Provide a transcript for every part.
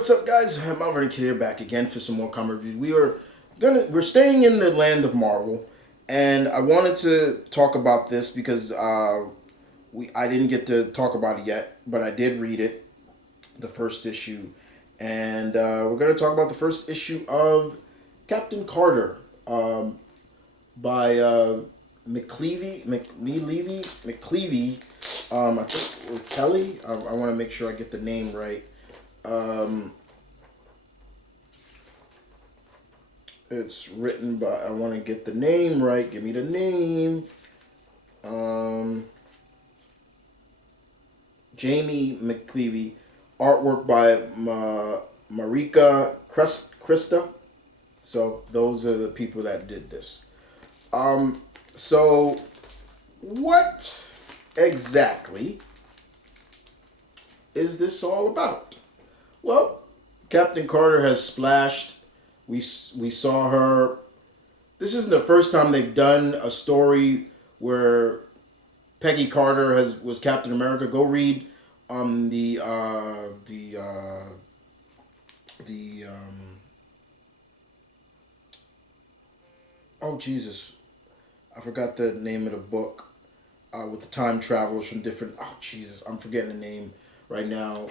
What's up, guys? M.V.K here, back again for some more comic reviews. We're staying in the land of Marvel, and I wanted to talk about this because I didn't get to talk about it yet, but I did read it, the first issue, and we're gonna talk about the first issue of Captain Carter, by McCleavy. I think, or Kelly. I want to make sure I get the name right. It's written by, I want to get the name right. Give me the name. Jamie McCleavy. Artwork by Marika Krista. So those are the people that did this. So what exactly is this all about? Well, Captain Carter has splashed. We saw her. This isn't the first time they've done a story where Peggy Carter was Captain America. Go read oh Jesus, I forgot the name of the book with the time travelers from different. Oh Jesus, I'm forgetting the name right now.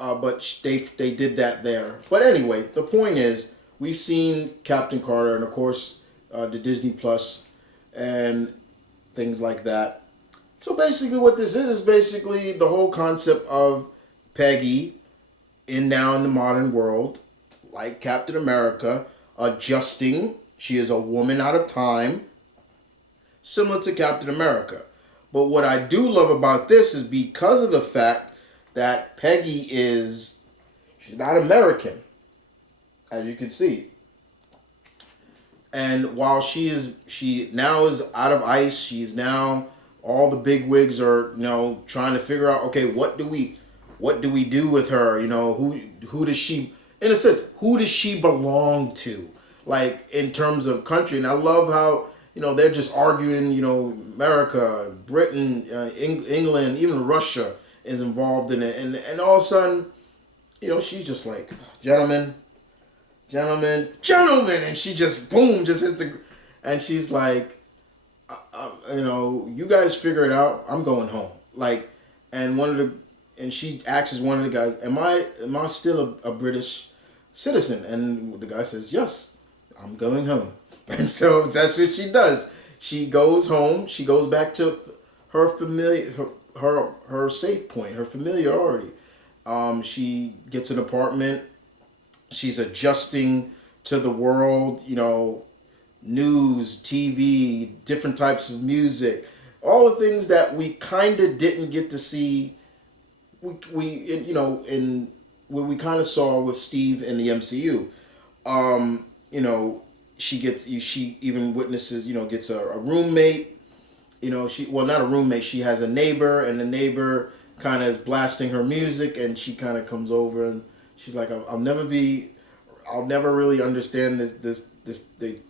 But they did that there. But anyway, the point is, we've seen Captain Carter, and of course the Disney Plus and things like that. So basically, what this is basically the whole concept of Peggy now in the modern world, like Captain America, adjusting. She is a woman out of time, similar to Captain America. But what I do love about this is because of the fact that Peggy she's not American, as you can see. And while she now is out of ice, she's now, all the big wigs are, trying to figure out, okay, what do we do with her? Who does she, in a sense, who does she belong to? Like, in terms of country. And I love how, they're just arguing, America, Britain, England, even Russia is involved in it. And all of a sudden, she's just like, gentlemen. And she just, boom, just hits and she's like, you guys figure it out. I'm going home. Like, and she asks one of the guys, am I still a British citizen? And the guy says, yes, I'm going home. And so that's what she does. She goes home. She goes back to her her safe point, her familiarity. She gets an apartment. She's adjusting to the world, news, TV, different types of music, all the things that we kind of didn't get to see. In what we kind of saw with Steve in the MCU. She even witnesses, gets a roommate. Not a roommate. She has a neighbor, and the neighbor kind of is blasting her music, and she kind of comes over and she's like, I'll never really understand the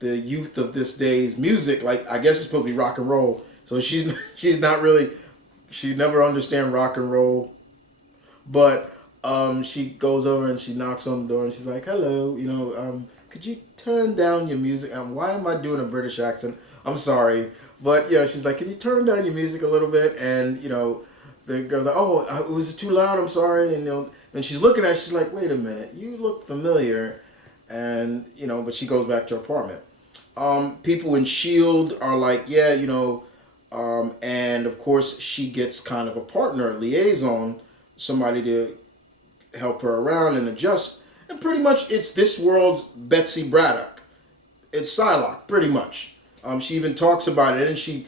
youth of this day's music. Like, I guess it's supposed to be rock and roll. So she never understand rock and roll. But she goes over and she knocks on the door and she's like, hello, could you turn down your music? Why am I doing a British accent? I'm sorry. But she's like, can you turn down your music a little bit? And the girl's like, oh, was it too loud? I'm sorry. And she's looking at her, she's like, wait a minute, you look familiar. And, but she goes back to her apartment. People in S.H.I.E.L.D. are like, yeah, and of course she gets kind of a partner, a liaison, somebody to help her around and adjust. And pretty much it's this world's Betsy Braddock. It's Psylocke, pretty much. She even talks about it, and she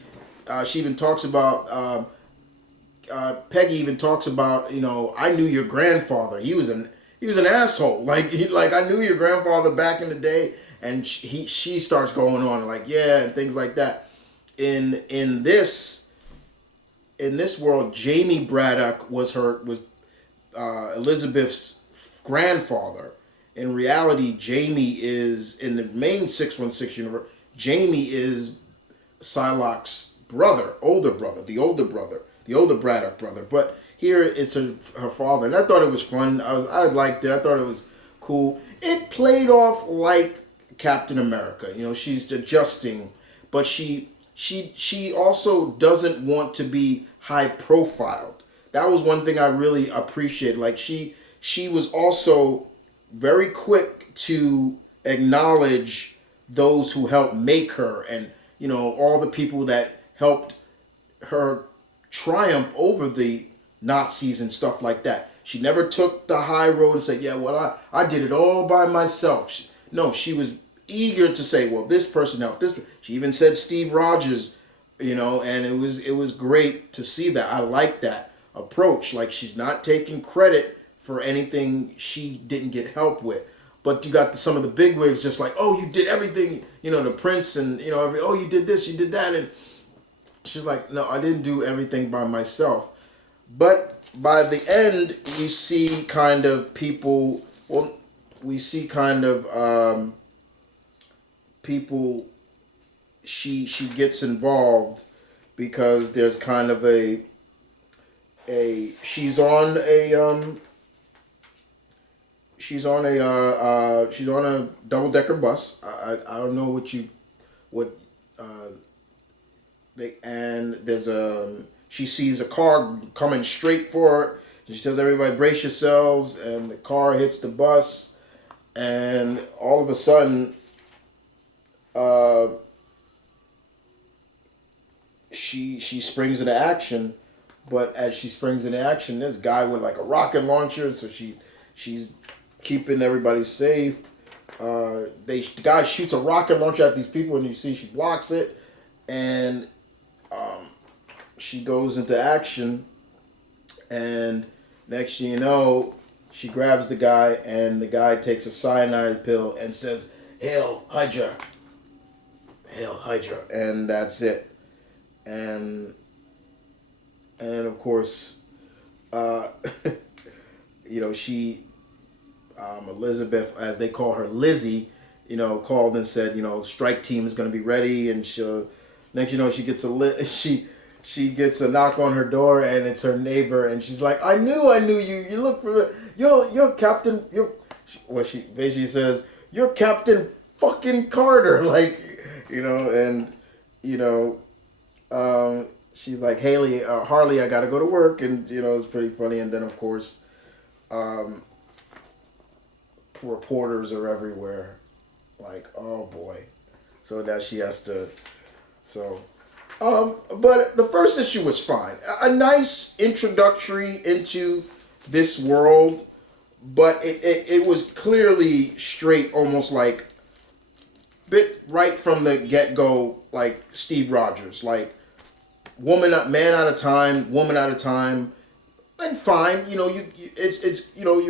even talks about, Peggy even talks about, I knew your grandfather. He was an asshole. Like I knew your grandfather back in the day, and she starts going on like, yeah, and things like that. In this world, Jamie Braddock was Elizabeth's grandfather. In reality, Jamie is, in the main 616 universe, Jamie is Psylocke's brother, the older brother. the older Braddock brother. But here it's her father, and I thought it was fun. I liked it. I thought it was cool. It played off like Captain America. You know, she's adjusting, but she also doesn't want to be high profiled. That was one thing I really appreciated. Like she was also very quick to acknowledge those who helped make her, and you know, all the people that helped her triumph over the Nazis and stuff like that. She never took the high road and said, yeah, well, I did it all by myself. No, she was eager to say, well, this person helped this. She even said Steve Rogers, you know, and it was great to see that. I like that approach. Like, she's not taking credit for anything she didn't get help with. But you got some of the bigwigs just like, oh, you did everything, you know, the prince and, you know, oh, you did this, you did that. And she's like, no, I didn't do everything by myself. But by the end, we see kind of people, well, we see kind of people, she gets involved because there's kind of she's on a double-decker bus. I don't know what and there's she sees a car coming straight for her. She tells everybody, brace yourselves, and the car hits the bus, and all of a sudden she springs into action. But as she springs into action, there's a guy with like a rocket launcher, so she's keeping everybody safe. The guy shoots a rocket launcher at these people, and you see she blocks it, and she goes into action. And next thing you know, she grabs the guy, and the guy takes a cyanide pill and says, "Hail Hydra, Hail Hydra," and that's it. And of course, you know, she Elizabeth, as they call her, Lizzie, you know, called and said, you know, strike team is going to be ready, and next you know, she gets she gets a knock on her door, and it's her neighbor, and she's like, I knew you. You look for you're Captain. She basically says, you're Captain fucking Carter, like, you know, and you know, she's like, Haley, Harley, I gotta go to work, and you know, it's pretty funny, and then of course, reporters are everywhere, like, oh boy, so now she has to, so. But the first issue was fine. A nice introductory into this world, but it was clearly straight, almost like bit right from the get-go, like Steve Rogers, like man at a time, woman at a time, and fine. You know, it's you know,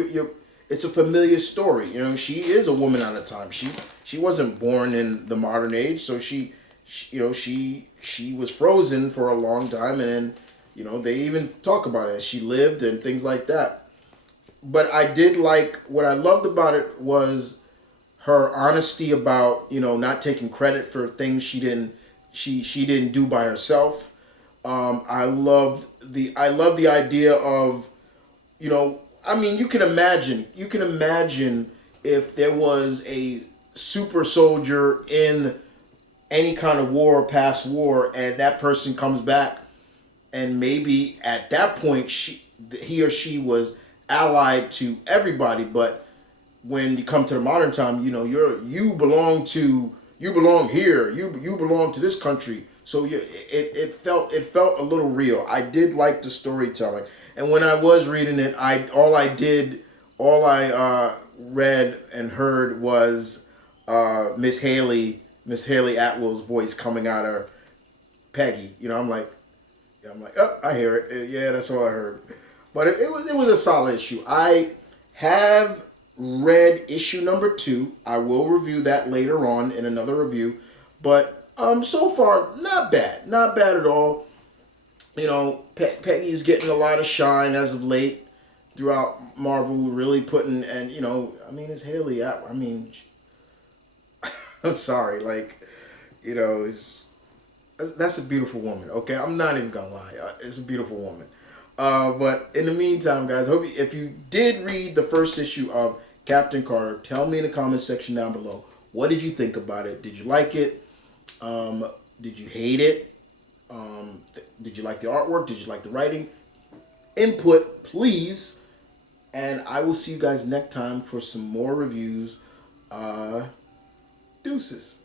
it's a familiar story. You know, she is a woman at a time. She wasn't born in the modern age, so she was frozen for a long time, and then, you know, they even talk about it as she lived and things like that. But I did like, what I loved about it was her honesty about, you know, not taking credit for things she didn't do by herself. I love the idea of, you know, I mean, you can imagine if there was a super soldier in any kind of war, past war, and that person comes back, and maybe at that point he or she was allied to everybody, but when you come to the modern time, you know, you belong here, you belong to this country, so it felt a little real. I did like the storytelling, and when I was reading it, all I read and heard was Miss Haley Atwell's voice coming out of Peggy. You know, I'm like, oh, I hear it. Yeah, that's all I heard. But it was a solid issue. I have read issue number 2. I will review that later on in another review. But so far, not bad at all. You know, Peggy's getting a lot of shine as of late throughout Marvel, really putting, and you know, I mean, it's Haley. I mean, I'm sorry, like, you know, That's a beautiful woman. Okay, I'm not even gonna lie. It's a beautiful woman. But in the meantime, guys, hope if you did read the first issue of Captain Carter, tell me in the comment section down below. What did you think about it? Did you like it? Um, did you hate it? Did you like the artwork? Did you like the writing? Input, please. And I will see you guys next time for some more reviews. Deuces.